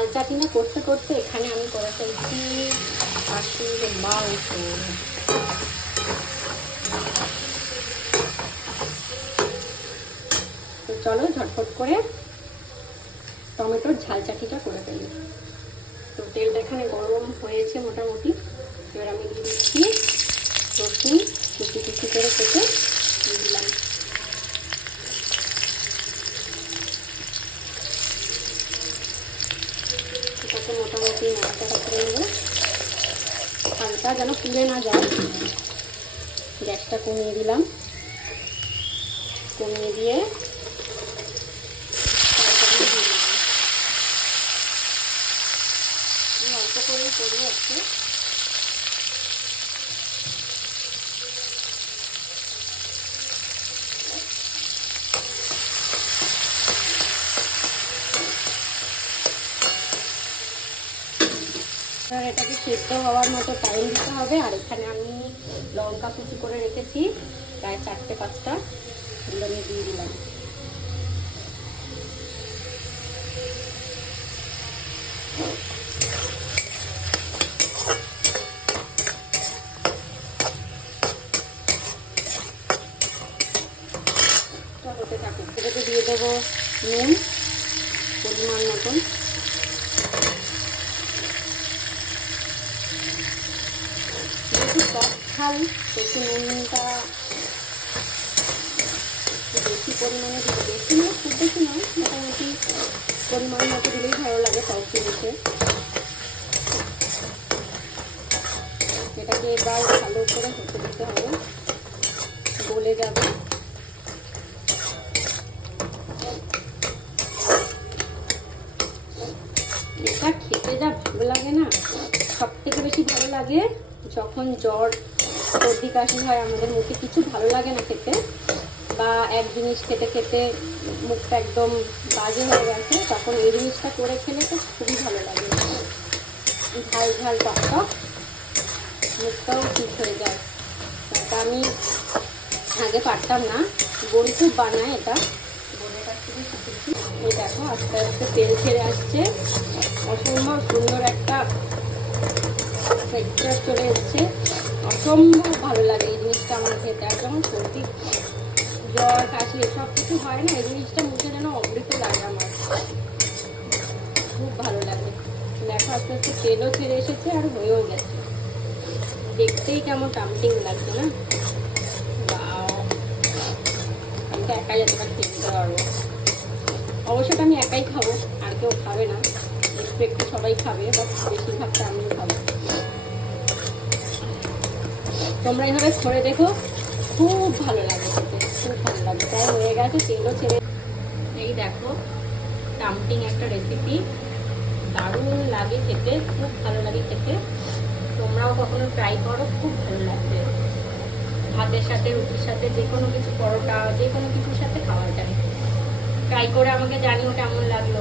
ঝাল চাটনি করতে করতে এখানে আমি করে ফেলছি খাসির মাংস। তো চলো ঝটফট করে টমেটোর ঝাল চাটনিটা করে ফেলি। তো তেলটা এখানে গরম হয়েছে মোটামুটি। এবার আমি দিয়ে দিচ্ছি রসুন কুচি কুচি করে কেটে দিয়ে দিলাম। এটাকে মোটামুটি নাড়াচাড়া করে নেব, হালকা যেন পুড়ে না যায়। গ্যাসটা কমিয়ে দিলাম, কমিয়ে দিয়ে অল্প করেই করি আজকে। আর এটাকে সেদ্ধ হওয়ার মতো টাইম দিতে হবে। আর এখানে আমি লঙ্কা কুচি করে রেখেছি প্রায় 4-5টা, এগুলো আমি দিয়ে দিলাম। হতে থাকুক। এটাকে দিয়ে দেবো নুন পরিমাণ মতন, যেহেতু টক ঝাল একটু নুনটা বেশি পরিমাণে দিতে, বেশি নয় খুব বেশি নয়, মোটামুটি পরিমাণ মতো দিলেই ভালো লাগে টক জিনিসে। এটাকে এবার ভালো করে হতে দিতে হবে, গলে যাবে। এটা খেতে যা ভালো লাগে না, সব থেকে বেশি ভালো লাগে যখন জ্বর সর্দি কাশি হয়, আমাদের মুখে কিছু ভালো লাগে না খেতে, বা এক জিনিস খেতে খেতে মুখটা একদম বাজে হয়ে গেছে, তখন এই জিনিসটা করে খেলে তো খুবই ভালো লাগে। ঝাল ঝাল টক টক, মুখটাও ঠিক হয়ে যায়। এটা আমি আগে পারতাম না, বোন খুব বানায় এটা, বোনের কাছ থেকে শিখেছি। এই দেখো আস্তে আস্তে তেল ছেড়ে আসছে, অসম্ভব সুন্দর একটা টেক্সচার চলে এসছে, অসম্ভব ভালো লাগে এই জিনিসটা আমার খেতে। আর যেমন সর্দি জ্বর কাশি এসব কিছু হয় না, এই জিনিসটা মুখে যেন অমৃত লাগে, আমার খুব ভালো লাগে। দেখো আস্তে আস্তে তেলও ছেড়ে এসেছে আর হয়েও গেছে, দেখতেই কেমন টাম্পটিং লাগছে না। আমি তো একাই এতটা খেতে পারবো, অবশ্যটা আমি একাই খাবো, আর কেউ খাবে না, একটু একটু সবাই খাবে, বা বেশিরভাগটা আমিও খাবো। তোমরা এইভাবে করে দেখো, খুব ভালো লাগে খেতে, খুব ভালো লাগে। তাই হয়ে গেছে, তেলও ছেড়ে। এই দেখো টাম্পটিং একটা রেসিপি, দারুণ লাগে খেতে, খুব ভালো লাগে খেতে। তোমরাও কখনো ট্রাই করো, খুব ভালো লাগবে। ভাতের সাথে, রুটির সাথে, যে কোনো কিছু, পরোটা, যে কোনো কিছুর সাথে খাওয়া যায়। ট্রাই করে আমাকে জানিও কেমন লাগলো।